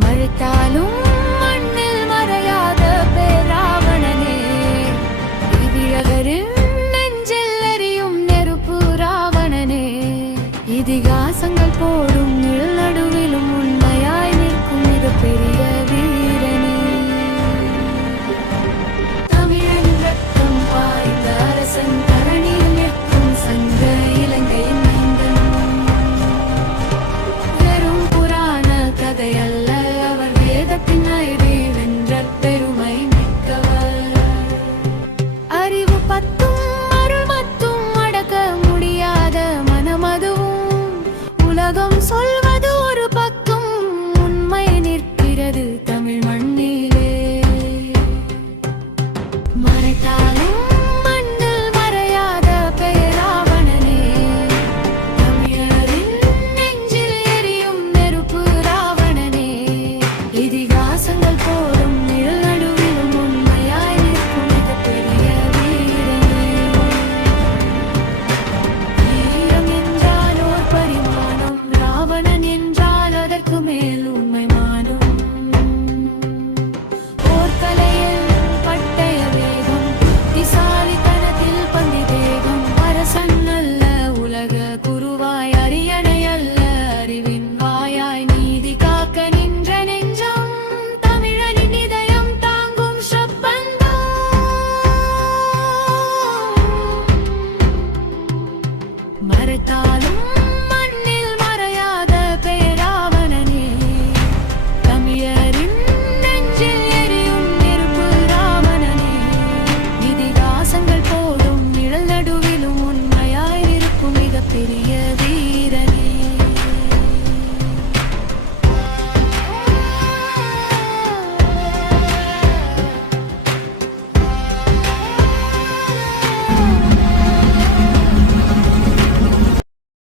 மறுத்தாலும் மண்ணில் மறையாத பேராவணனே, இவ்விழகரில் நெஞ்சில் எரியும் நெருப்பு ராவணனே, இதிகாசங்கள் போடும் நிழநடுவிலும் உண்மையாய் நிற்கும் மிகப்பெரிய வீரனே, தமிழன் ரத்தம் பாய்ந்த அரசன் தரணியில் நிற்கும் சங்க இலங்கையின் மைந்தன், வெறும் புராண கதையல்ல வென்ற பெருமை மிக்கவர், அறிவு பத்தும் அருள் மத்தும் அடக்க முடியாத மனமதுவும், உலகம் சொல்வது ஒரு பக்கம், உண்மை நிற்கிறது தமிழ் மண்ணிலே. மறைத்தாலும் மண்ணில் மறையாத பேராவணனே, தமிழரின் நெஞ்சில் எரியும் நெருப்பு ராவணனே, இதிகாசங்கள் போடும் நிழநடுவிலும் உண்மையாய் நிற்கும் மிகப்பெரிய வீரனே. வீரம் என்றால் ஓர் பரிமாணம், ராவணன் என்றால் அதற்கு மேல் உண்மை மானம். போர்க்கலையில் பட்டய வேகம், புத்திசாலித்தனத்தில் பந்தி தேகம், அரசன் அல்ல உலக குருவாய், அரியணை அல்ல அறிவின் வாயாய், நீதி காக்க நின்ற நெஞ்சம், தமிழனின் இதயம் தாங்கும் ஷப்பந்தம். மறத்தா